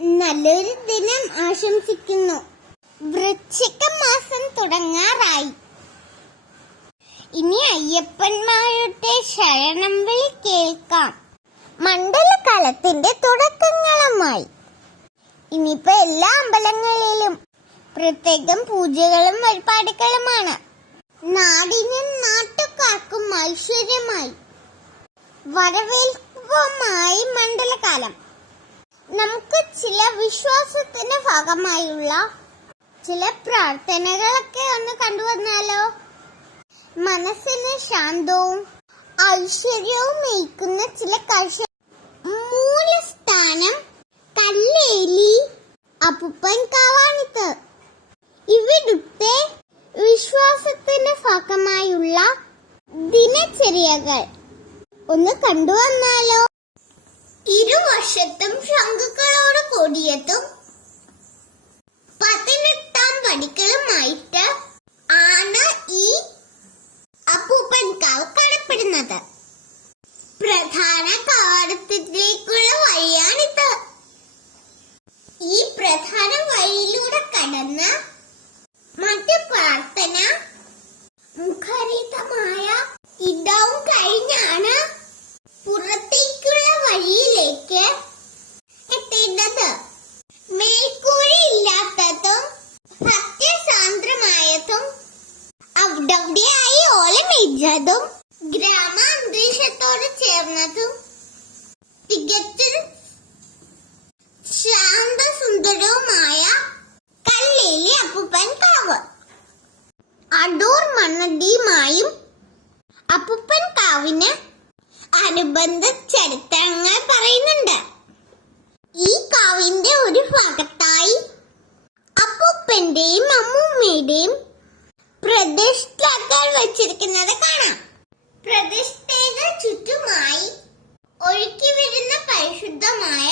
നല്ലൊരു ദിനം ആശംസിക്കുന്നു. വൃശ്ചിക മാസം തുടങ്ങാറായി. ഇനി അയ്യപ്പന്മാരുടെ ശരണം വിളി കേൾക്കാം. മണ്ഡലകാലത്തിന്റെ തുടക്കങ്ങളുമായി ഇനിയിപ്പോ എല്ലാ അമ്പലങ്ങളിലും പ്രത്യേകം പൂജകളും വഴിപാടുകളുമാണ്. നാടിനും നാട്ടുകാർക്കും ഐശ്വര്യമായി വരവേൽപ്പുമായി മണ്ഡലകാലം. നമുക്ക് ചില വിശ്വാസത്തിന്റെ ഭാഗമായുള്ള ചില പ്രാർത്ഥനകളൊക്കെ ഒന്ന് കണ്ടുവന്നാലോ. മനസ്സിന് ശാന്തവും ഐശ്വര്യവും ഏൽക്കുന്ന ചില കാഴ്ച. മൂലസ്ഥാനം കല്ലേലി അപ്പുപ്പൻ കാവാണിത്. ഇവിടുത്തെ വിശ്വാസത്തിന്റെ ഭാഗമായുള്ള ദിനചര്യകൾ ഒന്ന് കണ്ടുവന്നാലോ. ഇരുവശത്തും ശംഖുകളോട് കൂടിയതും 18 പടികളുമായിട്ട് ആണ് ഈ അപ്പൂപ്പൻകാവ് കാണപ്പെടുന്നത്. പ്രധാന കവാടത്തിലേക്കുള്ള വഴിയാണിത്. ഈ പ്രധാന വഴിയിലൂടെ കടന്ന് മറ്റു പ്രാർത്ഥന മുഖരിതമായ ഇടവും കഴിഞ്ഞാണ് പുറത്തേക്കുള്ള വഴിയിലേക്ക് എത്തേണ്ടത്. മേൽക്കൂരി ഇല്ലാത്തതും ഭക്തിസാന്ദ്രമായതും അവിടെയായി ഓലമേഞ്ഞതും ഗ്രാമാന്തരീക്ഷത്തോട് ചേർന്നതും തികച്ചും ശാന്തസുന്ദരവുമായ കല്ലേലി അപ്പൂപ്പൻ കാവ്. അടൂർ മണ്ണടിയുമായും അപ്പൂപ്പൻ കാവിന് അനുബന്ധ ചരിത്രങ്ങൾ പറയുന്നുണ്ട്. ഈ കാവിന്റെ ഒരു ഭാഗത്തായി അപ്പൂപ്പന്റെയും അമ്മൂമ്മയുടെയും പ്രതിഷ്ഠകൾ വച്ചിരിക്കുന്നത് കാണാം. പ്രതിഷ്ഠയുടെ ചുറ്റുമായി ഒഴുക്കി വരുന്ന പരിശുദ്ധമായ